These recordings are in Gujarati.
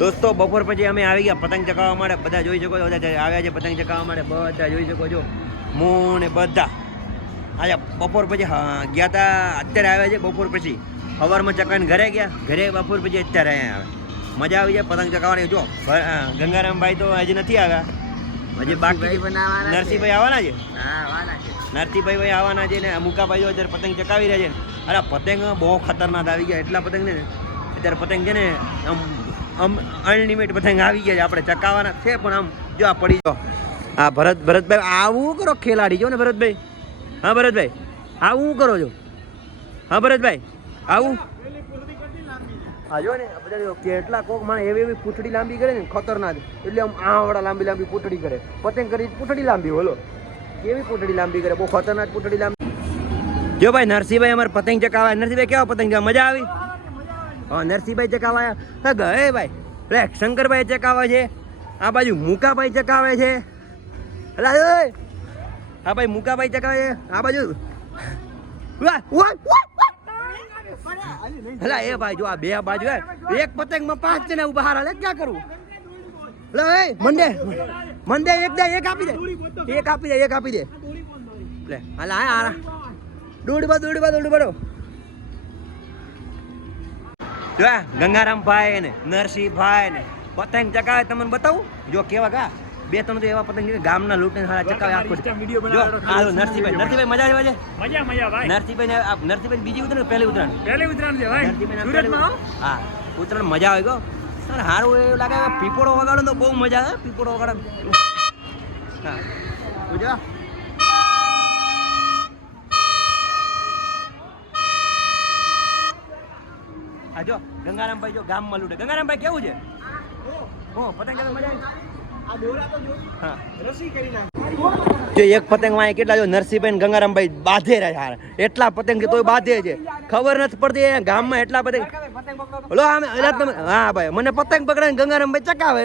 દોસ્તો બપોર પછી અમે આવી ગયા પતંગ ચગાવવા માટે. બધા જોઈ શકો છો, બધા આવ્યા છે પતંગ ચગાવવા માટે. બધા જોઈ શકો છો, હું ને બધા આજે બપોર પછી ગયા હતા. અત્યારે આવ્યા છે બપોર પછી. સવારમાં ચકાવીને ઘરે ગયા, ઘરે બપોર પછી અત્યારે અહીંયા આવે. મજા આવી જાય પતંગ ચગાવવાની. જો ગંગારામભાઈ તો હજી નથી આવ્યા, હજી બાકી નરસિંહભાઈ આવવાના છે. નરસિંહભાઈ ભાઈ આવવાના છે ને મુકાભાઈ અત્યારે પતંગ ચકાવી રહ્યા છે. અરે પતંગ બહુ ખતરનાક આવી ગયા, એટલા પતંગ ને અત્યારે પતંગ છે ને આમ અનલિમિટ પતંગ આવી ગયા છે. આપણે ચકાવવાના છે પણ આમ જો આ પડી જો. હા ભરતભાઈ આવું કરો ખેલાડી જો ને ભરતભાઈ. હા ભરતભાઈ આવું કરો છો. હા ભરતભાઈ આવું હા જો ને બધા કેટલા કોક માણે એવી પૂંછડી લાંબી કરે ને ખતરનાક. એટલે આમ આવડા લાંબી પૂંછડી કરે. પતંગ કરી પૂંછડી લાંબી, બોલો કેવી પૂંછડી લાંબી કરે, બહુ ખતરનાક પૂંછડી લાંબી. જો ભાઈ નરસિંહભાઈ અમારે પતંગ ચકાવા. નરસિંહભાઈ કેવા પતંગ ચકાવા? મજા આવી? હા નરસિંહભાઈ ચકાવાયા. હા ગયે ભાઈ એટલે શંકરભાઈ ચકાવે છે. આ બાજુ મુકાભાઈ ચકાવે છે. એટલે હા ભાઈ મુકાભાઈ ચકાવે છે. આ બાજુ એટલે એ ભાઈ જો આ બે બાજુ એક પતંગમાં 5 જણા ઉભા હારા. ક્યાં કરવું? એટલે મંદે એક આપી દે. એક આપી દે એટલે હાલા હારા દોડ બા જો ગંગારામભાઈ ને નરસિંહભાઈ ને પતંગ ચકાવે. તમને બતાવું જો કેવા ગા 2-3 તો એવા પતંગ ગામના લૂંટે હારા ચકાવે. આખો નરસિંહભાઈ મજા આવે છે. મજા ભાઈ. નરસિંહભાઈ બીજી ઉતરાણ પહેલી ઉતરાણ છે ભાઈ સુરતમાં. હા ઉતરાણ મજા આવે ગયો સર. સારું એવું લાગે પીપોળો વગાડો તો બહુ મજા આવે. પીપોળો વગાડો હા પૂજા હા જો ગંગારામભાઈ જો ગામમાં લૂટે. ગંગારામભાઈ કેવું છે? પતંગ મજા જો એક પતંગ માં કેટલા જો નરસિંહભાઈ ગંગારામભાઈ બાંધે રહ્યા એટલા પતંગ તોય બાંધે છે. ખબર નથી પડતી ગામમાં એટલા પતંગ. હા ભાઈ મને પતંગ પકડે ગંગારામભાઈ ચકાવે.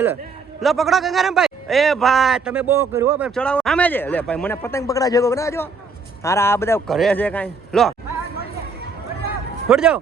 લો પકડો ગંગારામભાઈ. એ ભાઈ તમે બહુ કર્યું ચડાવો આમે છે. લે ભાઈ મને પતંગ પકડા જો હારા આ બધા ઘરે છે કાંઈ. લો છોડી જાઓ.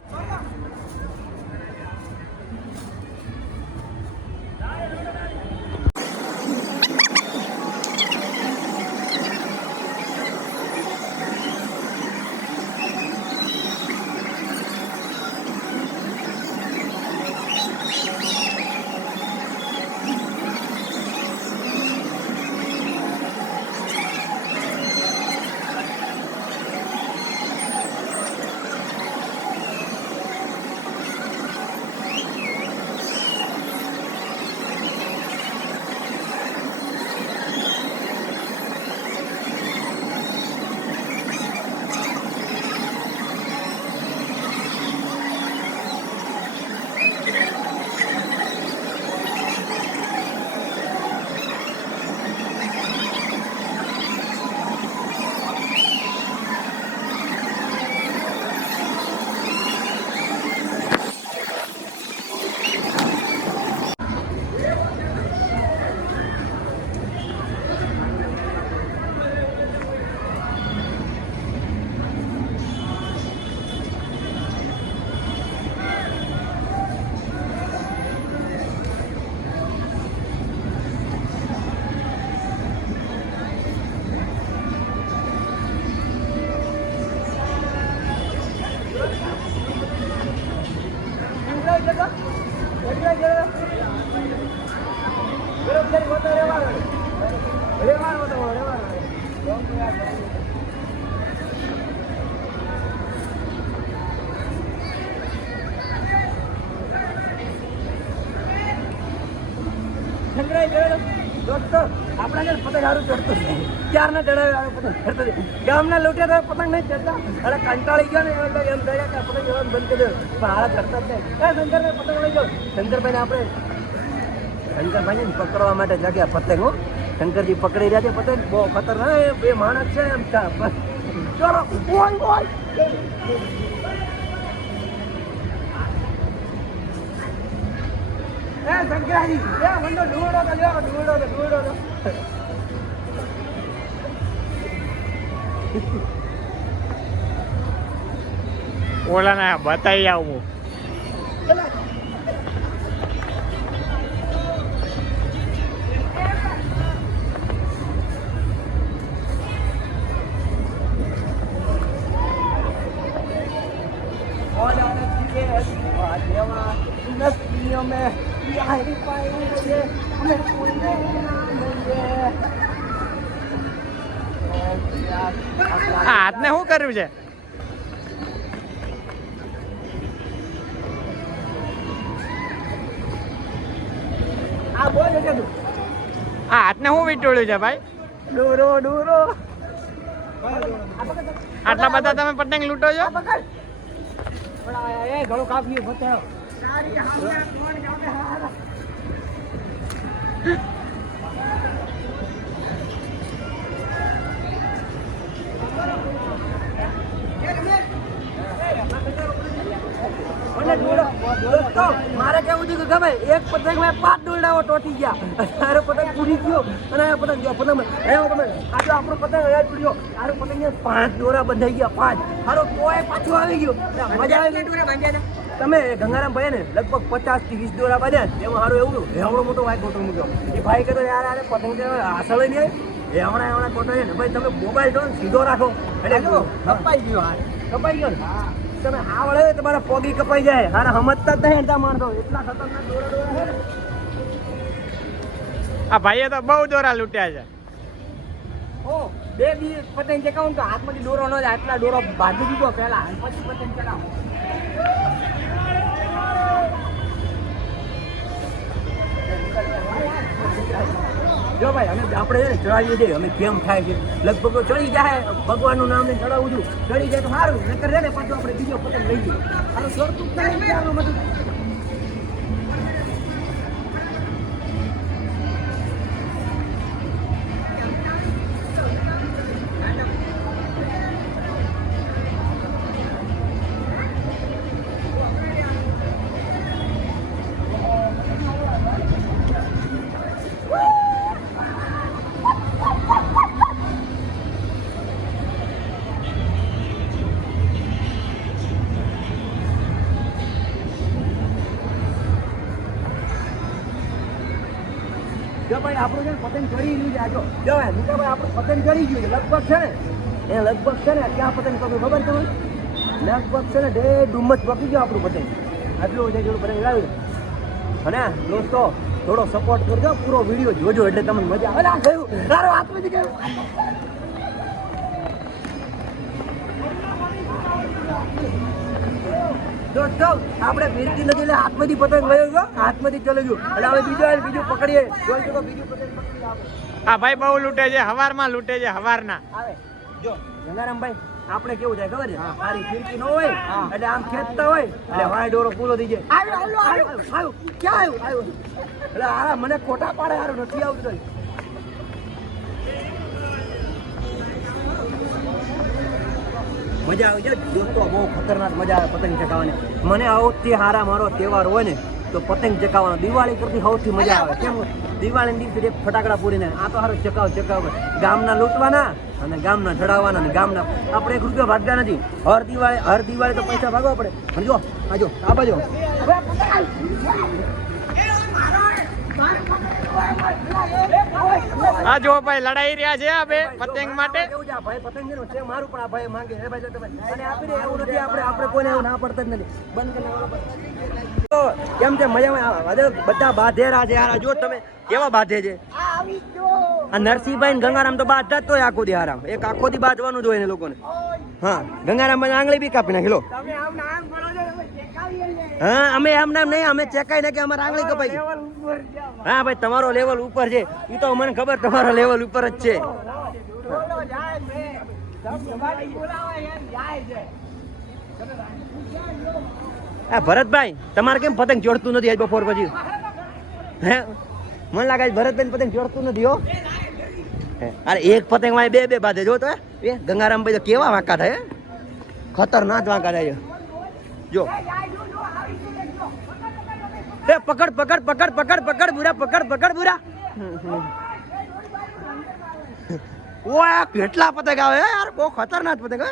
દોસ્તો આપણા પતંગ સારું ચડતું ક્યારના ચડાવે પતંગ ગામના લોકો તો પતંગ નહીં ચડતા. અરે કંટાળી ગયો ને એમ થાય કે પતંગ જવાનું બંધ કરી દો પણ હારા ચડતા જ નહીં. શંકરભાઈ પતંગ લઈ જાઓ. શંકરભાઈને આપણે શંકરભાઈને પકડવા માટે જાગ્યા પતંગ. હો શંકરજી પકડી રહ્યા છે પતંગ. બહુ ખતરનાક બે માણસ છે એમ ચલો શંકરાજી ડૂડો ઓલા ના બતાવી આવું અમે હાથને શું કર્યું છે? હાથને શું વીંટોળ્યું છે ભાઈ? ડોરો આટલા બધા તમે પતંગ લૂંટો છો? ઘણું કાપ્યું બતાવો. મારે કેવું છે કે ગમે એક પતંગ મેં 5 દોરડાઓ તોટી ગયા, તારો પતંગ પૂરી ગયો અને આ પતંગ જો પતંગ તમે આજે આપણો પતંગ હજાર પૂર્યો, તારો પતંગ 5 દોરા બંધાઈ ગયા, 5 તારો તોય પાછું આવી ગયો. મજા આવી ગઈ. તમે ગંગારામ ભાઈ ને લગભગ 50 થી 20 દોરા બાંધ્યા, એમાં સારું એવું એવડો મોટો વાય ગોટો મૂક્યો. એ ભાઈ કહેતો યાર આરે પતંગ હાસળ નહીં એવડા ગોટો છે ને ભાઈ, તમે મોબાઈલ તો સીધો રાખો એટલે કપાઈ ગયો. કપાઈ ગયો ને તમે આ વળે તમારા પોગી કપાઈ જાય. હારે સમજતા જ નહીં એટલા માણસો, એટલા ખતરનાક દોરા છે ને. આ ભાઈએ તો બહુ દોરા લૂંટ્યા છે. ઓ બે પતંગ ચકાવું તો હાથમાંથી દોરો ન જાય, આટલા દોરો બાંધી દીધો પહેલા પછી પતંગ ચકાવો. જો ભાઈ અમે આપણે છે ને ચડાવીએ છીએ, અમે કેમ થાય છે લગભગ ચડી જાય, ભગવાનનું નામ ને ચડાવું છું, ચડી જાય તો સારું, નકર છે ને પાછું આપણે બીજો પતંગ લઈ જઈએ. સારું સરતું થાય ને આનું બધું. જો ભાઈ આપણું છે ને પતંગ ચડી ગયું છે. આજો જો ભાઈ મુકાભાઈ આપણું પતંગ ચડી ગયું છે લગભગ છે ને, એ લગભગ છે ને ક્યાં પતંગ પકડ્યું ખબર તમને? લગભગ છે ને 1.5 ડુમ્મસ પકી ગયો આપણું પતંગ. આટલું છે જેટલું પતંગ લાવ્યું. અને દોસ્તો થોડો સપોર્ટ કરજો, પૂરો વિડીયો જોજો એટલે તમને મજા આવે. આ ગયું તારો હાથમાંથી ગયું. દોસ્તો આપણે ફિરકી નથી એટલે હાથમાંથી પતંગ લઈ ગયો, હાથમાંથી ચલે ગયું એટલે હવે બીજું પકડીએ. બીજું પતંગ પકડી આપણે. આ ભાઈ બહુ લૂંટે છે, હવારમાં લૂંટે છે, હવારના. આવે જો ગંગારામભાઈ આપણે કેવું થાય ખબર છે, સારી ફિરકી ન હોય એટલે આમ ખેંચતા હોય એટલે વાય ડોરો પૂરો થઈ જાય. આવ્યું ક્યાં આવ્યું એટલે આ મને ખોટા પાડે, સારું નથી આવતું. મજા આવી જાય દોસ્તો, બહુ ખતરનાક મજા આવે પતંગ ચગાવવાની. મને સૌથી સારા મારો તહેવાર હોય ને તો પતંગ ચગાવવાનો. દિવાળી કરતી સૌથી મજા આવે. કેમ? દિવાળીના દિવસે ફટાકડા પૂરીને આ તો સારું ચકાવ ગામના લૂંટવાના અને ગામના ચડાવવાના અને ગામના આપણે 1 રૂપિયો ભાગતા નથી. હર દિવાળી તો પૈસા ભાગવા પડે. અને જો આ બાજુ આ જો ભાઈ લડાઈ રહ્યા છે આ બે પતંગ માટે. ભાઈ પતંગ છે મારું પણ આ ભાઈ માંગે હે ભાઈ અને આપી દે એવું નથી. આપણે કોઈને એવું ના પડતા જ નથી. બંધ કરી તો કેમ છે મજામાં? બધા બાધેરા છે યાર. જો તમે કેવા બાધે છે. આ નરસિંહભાઈ ને ગંગારામ તો બાધતા જ તો આખો દી આરામ. એક આખો દી બાંધવાનું જ હોય ને લોકોને. હા ગંગારામ આંગળી બી કાપી નાખી લો. હા અમે આમ નામ નહીં, અમે ચેકાઈ નાખી અમારે આંગળી કપાઈ ગઈ. હા ભાઈ તમારો લેવલ ઉપર છે એ તો મને ખબર, તમારો લેવલ ઉપર જ છે. હા ભરતભાઈ તમારે કેમ પતંગ જોડતું નથી આજ બપોર પછી? હે મને લાગે ભરતભાઈ પતંગ જોડતું નથી હો. અરે એક પતંગ માં બે બાંધે જો તો એ ગંગારામભાઈ તો કેવા વાંકા થાય, ખતરનાક વાંકા થાય જો. એ પકડ બુરા. ઓય કેટલા પતંગ આવે યાર, બહુ ખતરનાક પતંગ.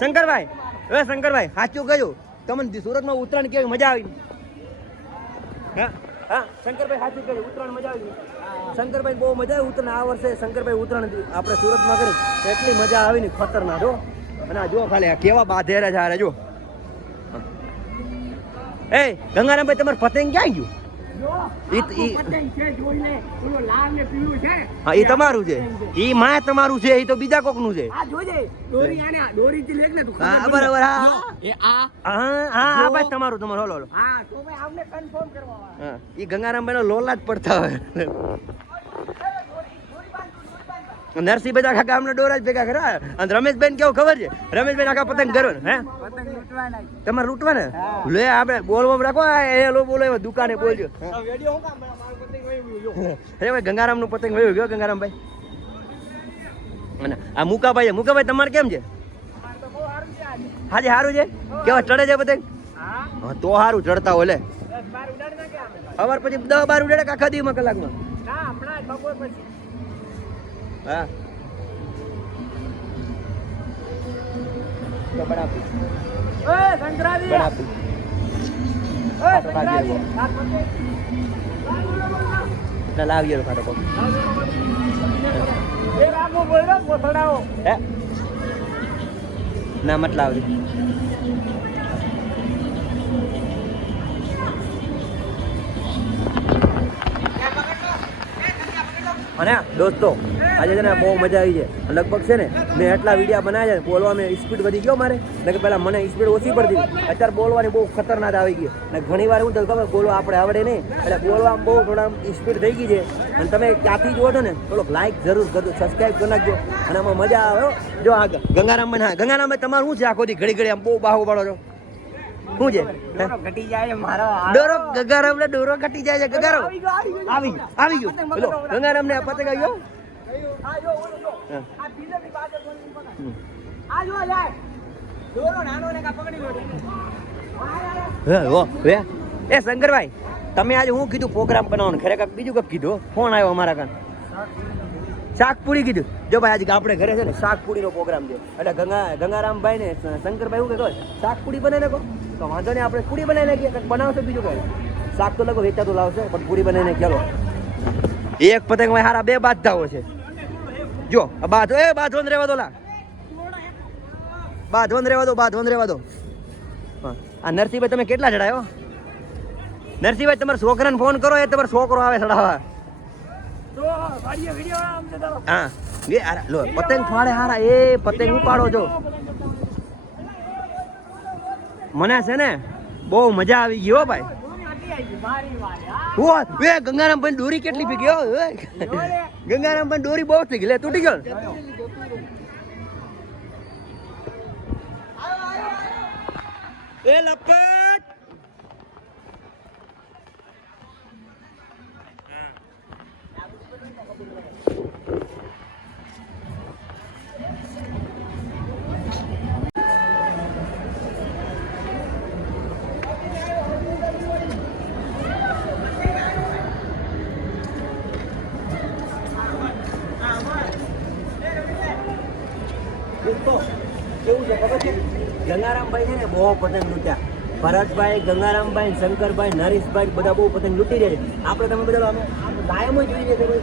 શંકરભાઈ સાચું કહ્યું તમને સુરતમાં ઉત્તરાયણ કેવી મજા આવી? હા શંકરભાઈ સાચું કહ્યું, ઉત્તરાયણ મજા આવી. શંકરભાઈ બહુ મજા આવી ઉત્તરાયણ. આ વર્ષે શંકરભાઈ ઉત્તરાયણ આપણે સુરતમાં કરી એટલી મજા આવી ને ખતરનાક જો. અને આ જો ખાલી કેવા બાધેરા છે જો. એ ગંગારામભાઈ તમારે પતંગ ક્યાં ગયું? હા એ તમારું છે, ઈ માં તમારું છે, એ તો બીજા કોક નું છે. હા બરાબર. હા ભાઈ તમારું હલો. હા ઈ ગંગારામભાઈ નો લોલા જ પડતા હોય. નરસિંહ બધા આખા ગામના ડોરા જ ભેગા કરા. અને રમેશભાઈ કેવું ખબર છે? રમેશભાઈ આખા પતંગ કરો હે તમારે લૂંટવાના. લે આપણે બોલવા રાખો, એ લો બોલો એવા દુકાને બોલજો. અરે ભાઈ ગંગારામ નું પતંગ વયું ગયો ગંગારામભાઈ. અને આ મુકાભાઈ તમારે કેમ છે? હાજી સારું છે. કેવા ચડે છે પતંગ? હા તો સારું ચડતા હોય. લે સવાર પછી 10-12 ઉડાડે આખા દીમાં કલાકમાં? હા લાવીએ ખાતો ના મત લાવજો. અને દોસ્તો આજે છે ને બહુ મજા આવી છે. લગભગ છે ને મેં એટલા વિડીયા બનાવ્યા છે, બોલવામાં સ્પીડ વધી ગયો મારે. કે પહેલાં મને સ્પીડ ઓછી પડતી, અત્યારે બોલવાની બહુ ખતરનાક આવી ગઈ. અને ઘણી વાર હું તો ખબર બોલવા આપણે આવડે નહીં, એટલે બોલવામાં બહુ થોડા સ્પીડ થઈ ગઈ છે. અને તમે ત્યાંથી જુઓ છો ને થોડોક લાઈક જરૂર કરજો, સબસ્ક્રાઈબ કરી નાખજો. અને આમાં મજા આવે. જો આ ગંગારામભાઈ તમારું શું છે? આખો દી ઘડી આમ બહુ બાહુ પાડો છો, શું છે? ઘટી જાય મારો ડોરો. ગંગારામ ને ડોરો ઘટી જાય છે. ગંગારામ આવી ગયો. બોલો ગંગારામ ને આ પતંગ આવી ગયો. એ શંકરભાઈ તમે આજે હું કીધું પ્રોગ્રામ બનાવવાનું, ખરેખર બીજું કઈ કીધું. ફોન આવ્યો અમારા કાન, શાકપુરી કીધું. જો ભાઈ આજે આપણે ઘરે છે ને શાકપુરી નો પ્રોગ્રામ છે. એટલે ગંગારામભાઈ ને શંકરભાઈ શું કહે શાકપુરી બનાવી નાખો. તો વાંધો નહીં, આપણે પૂરી બનાવી નાખીએ. કંઈક બનાવશો બીજું કઈ શાક તો લગો વેચાતું લાવશે, પણ પૂરી બનાવીને ચાલો. એક પતંગ માં હારા 2 બાંધતાઓ છે. જો બાંધવન રહેવા દો. બાંધવન રહેવા દો. આ નરસિંહભાઈ તમે કેટલા ચડાયો? નરસિંહભાઈ તમારા છોકરાને ફોન કરો, એ તમારો છોકરો આવે ચડાવવા. હા લો પતંગ ફાડે હારા. એ પતંગ ઉપાડો છો. મને છે ને બહુ મજા આવી ગઈ હો ભાઈ. ગંગારામભાઈ દોરી કેટલી પી ગયો? ગંગારામભાઈ દોરી બહુ થઈ ગઈ. લે તૂટી ગયો. એ લપટ કેવું છે ખબર છે? ગંગારામભાઈ છે ને બહુ પતંગ લૂટ્યા. ભરતભાઈ, ગંગારામભાઈ, શંકરભાઈ, નરેશભાઈ બધા બહુ પતંગ લૂટી રહ્યા છે. આપણે તમે બધા અમે કાયમ જ જોઈ રહ્યા છે.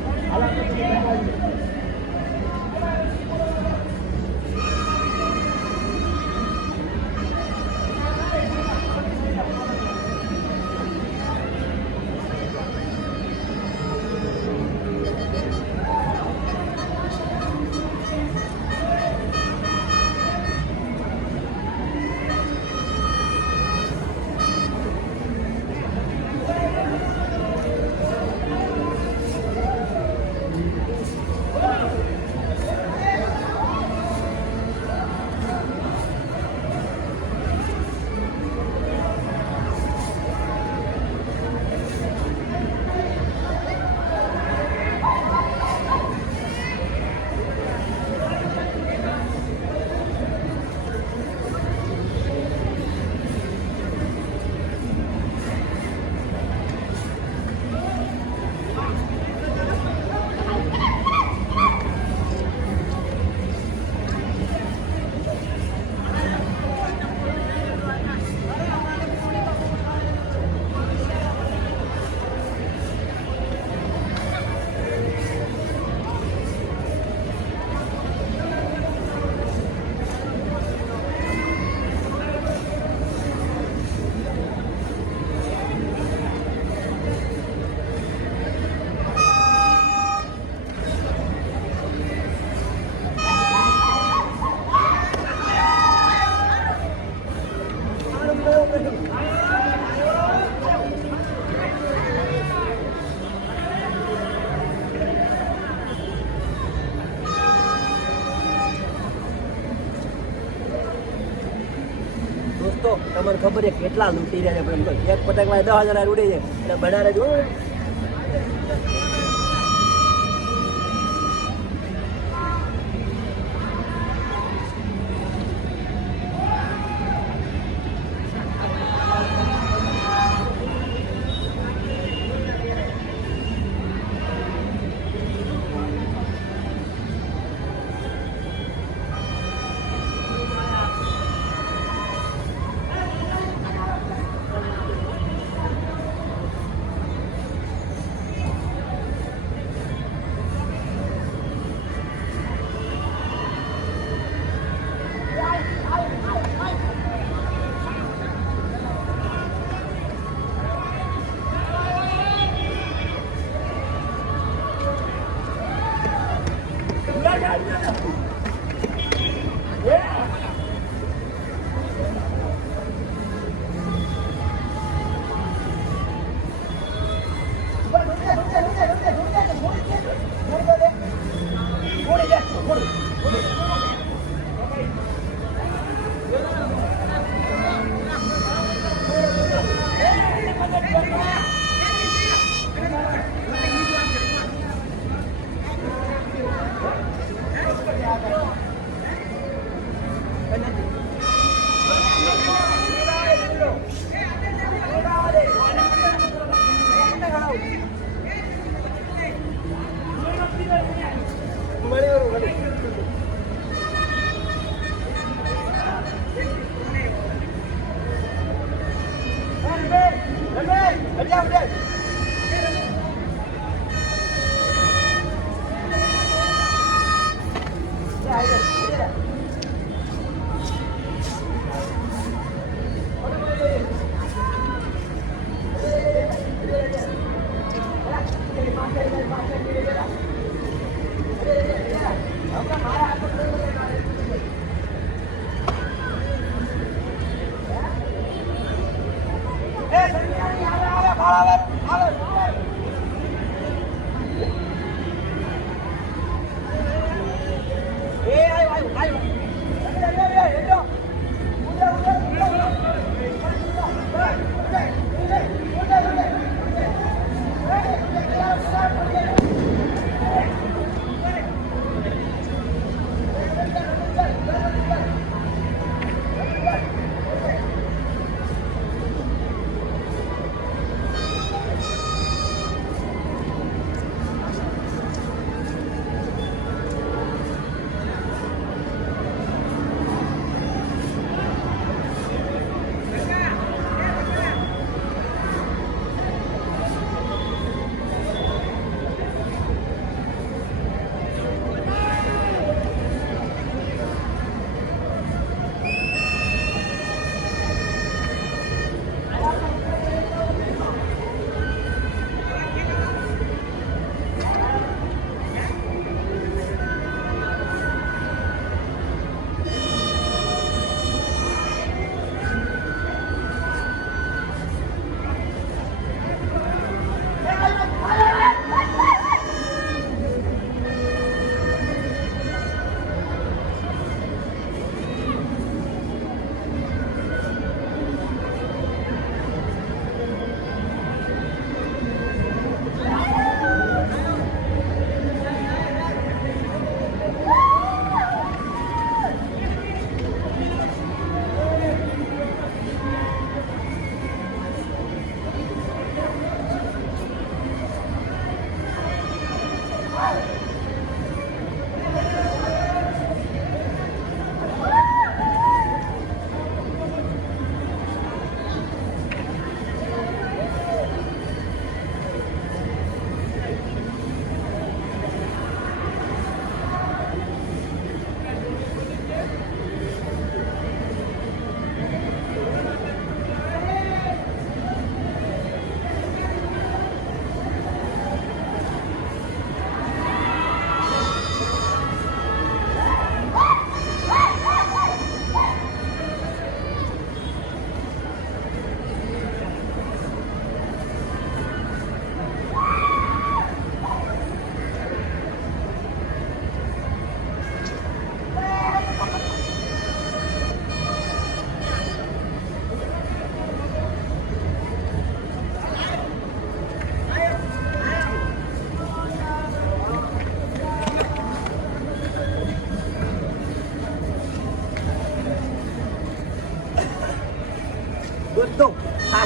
અમને ખબર છે કેટલા લૂંટી રહ્યા છે પણ એક પતંગમાં 10,000 ઉડી છે એટલે બનારે જો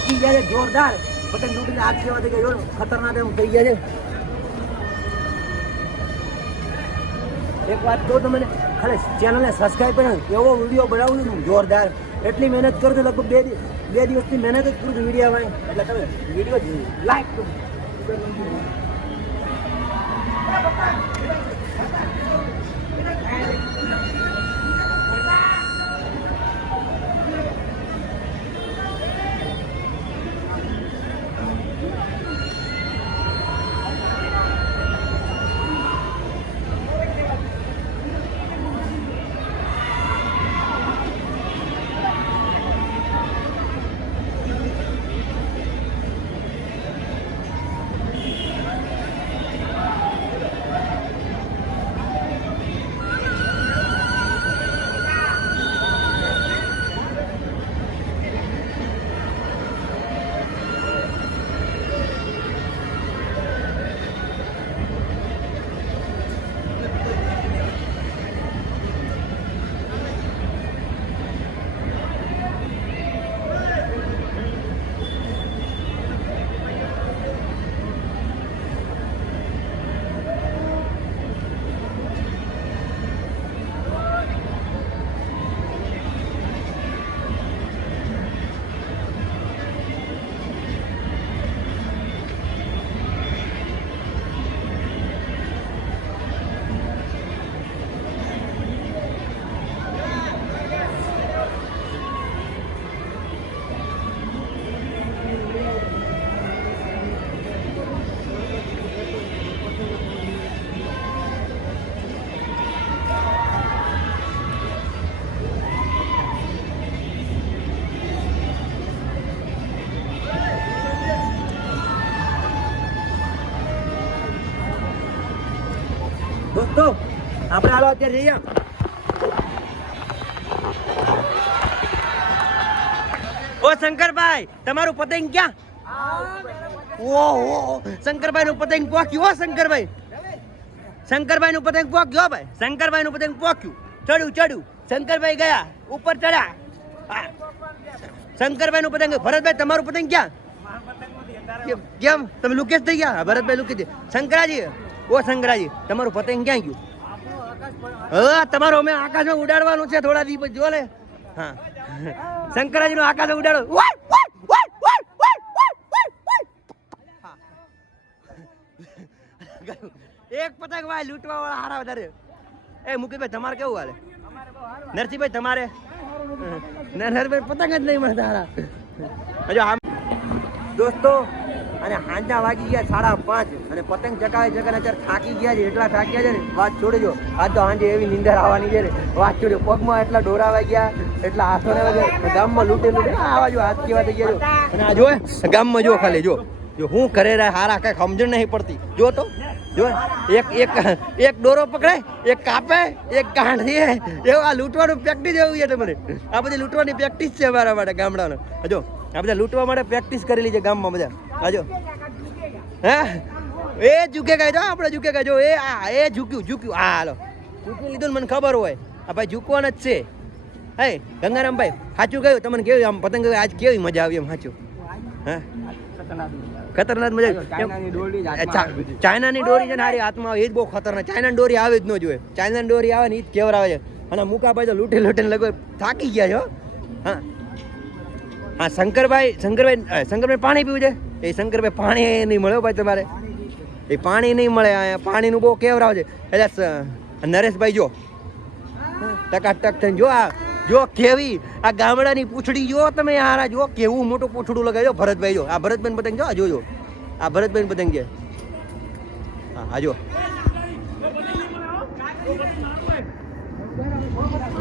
થાકી ગયા છે જોરદાર પતંગ તૂટીને હાથ કેવા થઈ ગયા ખતરનાક એવું થઈ ગયા છે. એક વાત કહું તમને ખાલી ચેનલને સબસ્ક્રાઈબ કરો એવો વિડીયો બનાવું છું જોરદાર એટલી મહેનત કરું છું લગભગ બે દિવસની મહેનત જ કરું છું વિડીયોમાં એટલે તમે વિડીયો લાઈક કરો. દોસ્તો આપણે હાલો અત્યારે જઈએ. ઓ શંકરભાઈ તમારું પતંગ ક્યાં? ઓહો શંકરભાઈ નું પતંગ પોક્યું. હો શંકરભાઈ નું પતંગ પોક્યું. ભાઈ શંકરભાઈ નું પતંગ પોક્યું. ચડ્યું શંકરભાઈ ગયા ઉપર ચડ્યા. શંકરભાઈ નું પતંગ. ભરતભાઈ તમારું પતંગ ક્યાં? કેમ તમે લુકેશ થઈ ગયા? ભરતભાઈ લુકેશ. શંકરાજી ઓ શંકરાજી તમારું પતંગ ક્યાં ગયું? હા તમારું અમે આકાશમાં ઉડાડવાનું છે થોડા દિવસ જો લે. હા શંકરાજી નું આકાશમાં ઉડાડો. એક પતંગ ભાઈ લૂંટવા વાળા હારા વધારે. એ મુકેશભાઈ તમારે કેવું હાલે? નરસિંહભાઈ તમારે? નરસિંહભાઈ પતંગ જ નહીં મળતા હારા. હજુ આમ દોસ્તો અને હાંજા વાગી ગયા 5:30 અને પતંગ ચકાવે અત્યારે થાકી ગયા છે. એટલા થાક્યા છે ને વાત છોડજો. આજ તો હાંજે એવી નીંદર આવવાની છે ને વાત છોડજો. પગમાં એટલા ડોરાવા ગયા એટલા હાથો ને ગામમાં લૂંટે આવા જો હાથ કેવા થઈ ગયા. અને આ જો ગામમાં જો ખાલી જો હું કરે રહ્યા હારા કઈ સમજણ નહીં પડતી. જો તો જો એક ડોરો પકડાય, એક કાપે, એક કાઢીએ. એવું આ લૂંટવાનું પ્રેક્ટિસ એવું છે તમારે. આ બધી લૂંટવાની પ્રેક્ટિસ છે મારા માટે ગામડાનો. જો આ બધા લૂંટવા માટે પ્રેક્ટિસ કરેલી છે ગામમાં બધા. આજો હે એ ઝૂકે ગયો જો આપણે ઝૂકે ગયો જો એ ઝૂક્યું. હા હાલો ઝૂકી લીધું ને મને ખબર હોય આ ભાઈ ઝૂકવાના જ છે. હે ગંગારામભાઈ સાચું કહ્યું તમને? કેવી આમ પતંગ આજ કેવી મજા આવી એમ સાચું? હા ખતરનાક મજા. ચાઇનાની દોરી છે ને હારી હાથમાં આવે એ જ બહુ ખતરનાક. ચાઇનાની દોરી આવે જ ન જોઈએ. ચાઇનાની દોરી આવે ને એ જ કેવરાવે છે. અને મુકાભાઈ તો લૂંટે લગો થાકી ગયા છો. હા હા શંકરભાઈ પાણી પીવું છે? એ શંકરભાઈ પાણી નહીં મળે ભાઈ તમારે. એ પાણી નહીં મળે. પાણીનું બહુ કેવરાવ છે. એટલે નરેશભાઈ જો ટકાટક થઈને જો આ જો કેવી આ ગામડાની પૂંછડી જો તમે હારા જો કેવું મોટું પૂંછડું લગાવ્યો. ભરતભાઈ જો આ ભરતભાઈ પતંગ જો જોજો આ ભરતભાઈ પતંગ છે. હા જો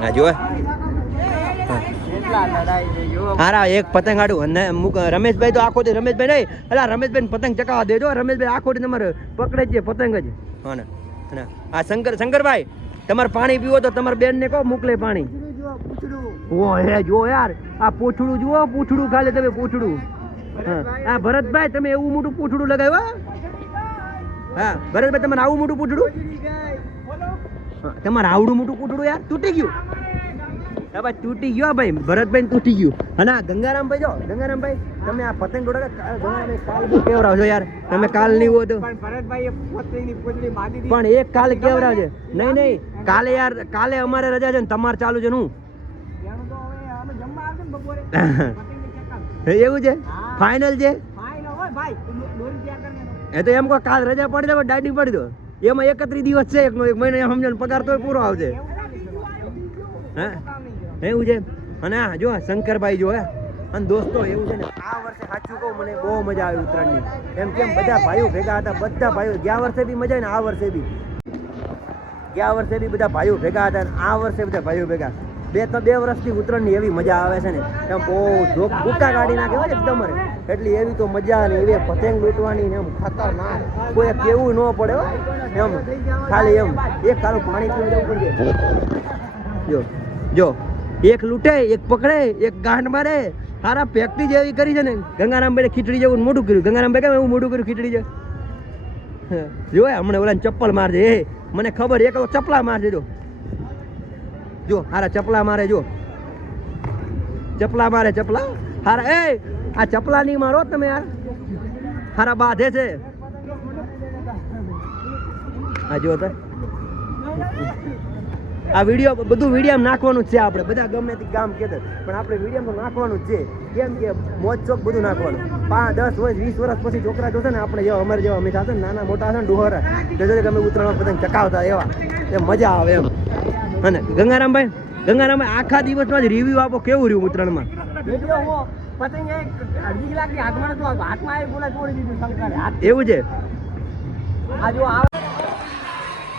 હા જો હારા એક પતંગ આડું અને રમેશભાઈ તો આખો રમેશભાઈ નહીં એટલે રમેશભાઈ પતંગ ચકાવવા દેજો. રમેશભાઈ આખો તમારે પકડે છે પતંગ જ. હા ને આ શંકરભાઈ તમારે પાણી પીવો તો તમારા બેન ને કહો મોકલે પાણી. ઓ હે જો યાર આ પૂંછડું જુઓ પૂંછડું ખાલી તમે પૂંછડું. હા ભરતભાઈ તમે એવું મોટું પૂંછડું લગાવ્યું? હા ભરતભાઈ તમારે આવું મોટું પૂંછડું? તમારે આવડું મોટું પૂંછડું યાર તૂટી ગયું. હા ભાઈ તૂટી ગયો ભાઈ, ભરતભાઈ તૂટી ગયું. અને આ ગંગારામભાઈ જો, ગંગારામભાઈ તમે આ પતંગ દોડા કાલ બી કેવરાવજો યાર, તમે કાલ નહીં હો તો પણ એક કાલ કેવરાવજે. નહીં કાલે યાર, કાલે અમારે રજા છે ને તમારે ચાલુ છે નું એવું છે, ફાઇનલ છે. એ તો એમ કહો કાલ રજા પડી દો, દાડી પડી દો, એમાં 31 દિવસ છે, એકનો એક મહિનો સમજો ને પગાર તો પૂરો આવશે. હા એવું છે. અને આ જો શંકરભાઈ જો અને દોસ્તો એવું છે ને, આ વર્ષે સાચું કહું મને બહુ મજા આવી ઉત્તરાયણની. એમ કેમ બધા ભાઈઓ ભેગા હતા, બધા ભાઈઓ. ગયા વર્ષે બી મજા ને આ વર્ષે બી, ગયા વર્ષે બી બધા ભાઈઓ ભેગા હતા, આ વર્ષે બધા ભાઈઓ ભેગા. 2 વર્ષથી ઉત્તરાયણની એવી મજા આવે છે ને, એમ બહુ ભૂકા કાઢી નાખે હોય એકદમ એટલી એવી તો મજા ને એવી પતંગ લૂંટવાની ને એમ ખતરનાક, કોઈ કેવું ન પડે હો. એમ ખાલી એમ એક ખાલું પાણી પીવા જવું પડે. જો જો એક લૂંટે, એક પકડે, એક ગાંઠ મારે. સારા પેક્ટી જેવી કરી છે ને ગંગારામભાઈ, ખીચડી જેવું મોઢું કર્યું. ગંગારામભાઈ કેમ એવું મોઢું કર્યું ખીચડી છે જોયા હમણાં ઓલા ચપ્પલ મારજે. એ મને ખબર, એક ચપલા મારજે. જો હારા ચપલા મારે, જો ચપલા મારે, ચપલા હારા. એ આ ચપલા નહીં મારો તમે યાર, હારા બાંધે છે. આ જો તો આ વિડીયો બધું વિડીયોમાં નાખવાનું જ છે. આપણે બધા ગમે તે કામ કહેતા પણ આપણે વિડીયોમાં નાખવાનું જ છે. કેમ કે મોજ શોખ બધું નાખવાનું. 5, 10 વર્ષ 20 વર્ષ પછી છોકરા જોશે ને આપણે જેવા, અમારે જેવા મીઠા છે ને, નાના મોટા છે ને ડોહરા, જો તમે ઉત્તરાયણ પતંગ ચકાવતા એવા, એ મજા આવે એમ. અને ગંગારામભાઈ આખા દિવસનો જ રિવ્યુ આપો, કેવું રહ્યું ઉત્તરાયણમાં? એવું છે.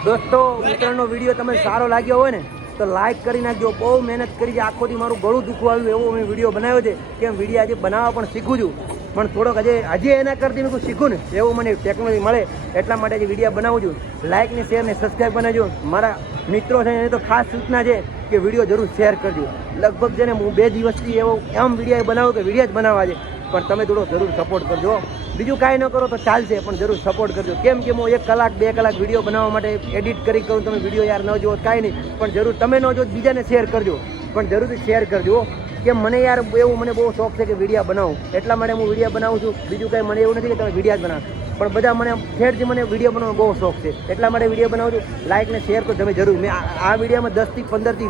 દોસ્તો ઉત્તરાયણનો વિડીયો તમને સારો લાગ્યો હોય ને તો લાઈક કરી નાખજો. બહુ મહેનત કરી છે, આખોથી મારું ગળું દુખવા આવ્યું એવો મેં વિડીયો બનાવ્યો છે. કેમ વિડીયો આજે બનાવવા પણ શીખું છું, પણ થોડોક હજી એના કરતી મેં શીખું ને એવું મને ટેકનોલોજી મળે એટલા માટે જે વિડીયો બનાવું છું. લાઈક ને શેર ને સબસ્ક્રાઈબ બનાવજો. મારા મિત્રો છે એને તો ખાસ સૂચના છે કે વિડીયો જરૂર શેર કરજો. લગભગ છે ને હું 2 દિવસથી એવો એમ વિડીયો બનાવું કે વિડીયો જ બનાવવા છે, પણ તમે થોડો જરૂર સપોર્ટ કરજો. બીજું કાંઈ ન કરો તો ચાલશે, પણ જરૂર સપોર્ટ કરજો. કેમ કે હું 1 કલાક 2 કલાક વિડીયો બનાવવા માટે એડિટ કરી કરું, તમે વિડીયો યાર ન જોવો કાંઈ નહીં, પણ જરૂર તમે ન જો બીજાને શેર કરજો, પણ જરૂરથી શેર કરજો. કે મને યાર એવું મને બહુ શોખ છે કે વિડીયો બનાવું, એટલા માટે હું વિડીયો બનાવું છું. બીજું કાંઈ મને એવું નથી કે તમે વિડીયો જ બનાવો, પણ બધા મને ફેરથી મને વિડીયો બનાવવાનો બહુ શોખ છે, એટલા માટે વિડીયો બનાવું છું. લાઇક ને શેર તો તમે જરૂર. મેં આ વિડીયોમાં 10 થી 15 થી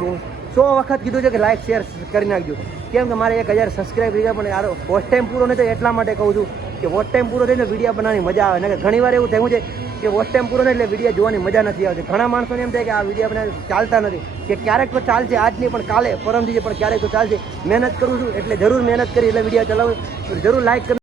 100 વખત કીધું છે કે લાઇક શેર કરી નાખજો. કેમ કે મારે 1000 સબસ્ક્રાઈબ થઈ ગયા, પણ યાર વોચ ટાઈમ પૂરો નથી, એટલા માટે કહું છું કે વોચ ટાઈમ પૂરો થઈને વિડીયો બનાવવાની મજા આવે. ને ઘણી વાર એવું થયું છે કે વોચ ટાઈમ પૂરો નહીં એટલે વિડીયો જોવાની મજા નથી આવતી. ઘણા માણસોને એમ થાય કે આ વિડીયો બનાવી ચાલતા નથી, કે ક્યારેક તો ચાલશે, આજ નહીં પણ કાલે, પરમથી પણ ક્યારેક તો ચાલશે. મહેનત કરું છું એટલે જરૂર મહેનત કરી એટલે વિડીયો ચલાવું. જરૂર લાઈક કરી